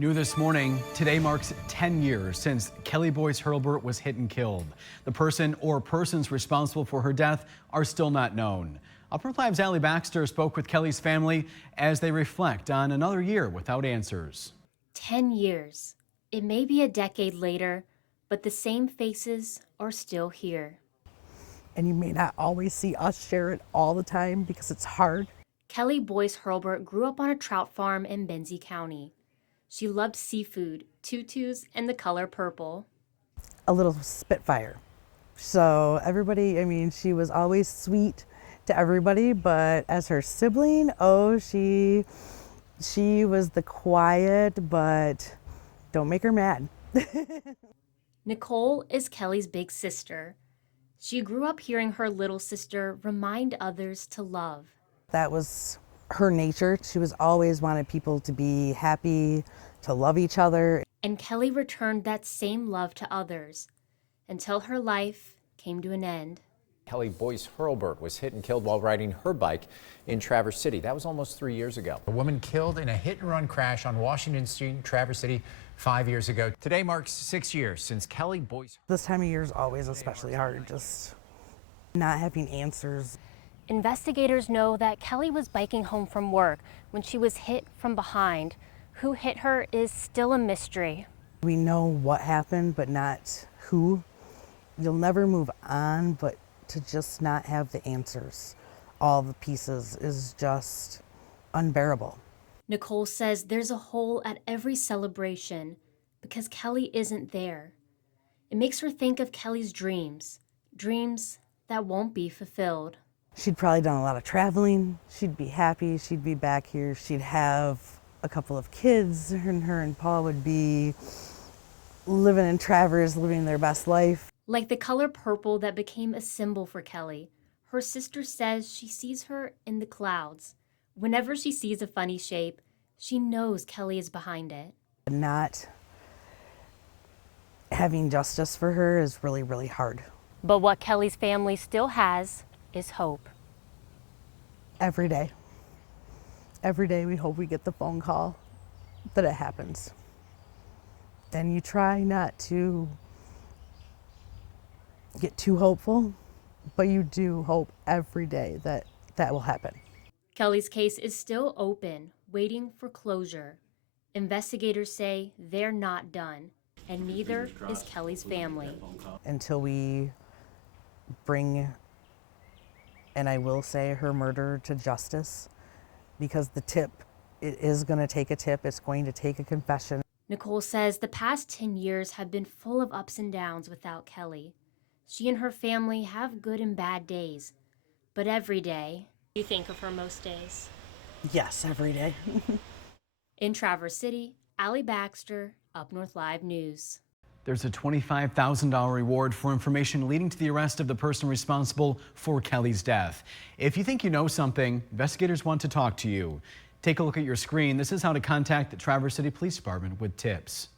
New this morning, today marks 10 years since Kelly Boyce-Hurlbert was hit and killed. The person or persons responsible for her death are still not known. Up North Live's Allie Baxter spoke with Kelly's family as they reflect on another year without answers. 10 years. It may be a decade later, but the same faces are still here. And you may not always see us share it all the time because it's hard. Kelly Boyce-Hurlbert grew up on a trout farm in Benzie County. She loved seafood, tutus, and the color purple. A little spitfire. So everybody, she was always sweet to everybody, but as her sibling, she was the quiet, but don't make her mad. Nicole is Kelly's big sister. She grew up hearing her little sister remind others to love. That was her nature. She was always wanted people to be happy, to love each other. And Kelly returned that same love to others until her life came to an end. Kelly Boyce-Hurlbert was hit and killed while riding her bike in Traverse City. That was almost 3 years ago. A woman killed in a hit-and-run crash on Washington Street in Traverse City 5 years ago. Today marks 6 years since Kelly Boyce. This time of year is always especially hard, just not having answers. Investigators know that Kelly was biking home from work when she was hit from behind. Who hit her is still a mystery. We know what happened, but not who. You'll never move on, but to just not have the answers, all the pieces, is just unbearable. Nicole says there's a hole at every celebration because Kelly isn't there. It makes her think of Kelly's dreams that won't be fulfilled. She'd probably done a lot of traveling. She'd be happy. She'd be back here. She'd have a couple of kids, and her and Paul would be living in Traverse, living their best life. Like the color purple that became a symbol for Kelly, her sister says she sees her in the clouds. Whenever she sees a funny shape, she knows Kelly is behind it. Not having justice for her is really, really hard. But what Kelly's family still has is hope. Every day. Every day we hope we get the phone call that it happens. And you try not to get too hopeful, but you do hope every day that that will happen. Kelly's case is still open, waiting for closure. Investigators say they're not done, and neither is Kelly's family. Until we bring, and I will say, her murderer to justice, because the tip, it is going to take a tip, it's going to take a confession. Nicole says the past 10 years have been full of ups and downs without Kelly. She and her family have good and bad days, but every day, you think of her most days. Yes, every day. In Traverse City, Allie Baxter, Up North Live News. There's a $25,000 reward for information leading to the arrest of the person responsible for Kelly's death. If you think you know something, investigators want to talk to you. Take a look at your screen. This is how to contact the Traverse City Police Department with tips.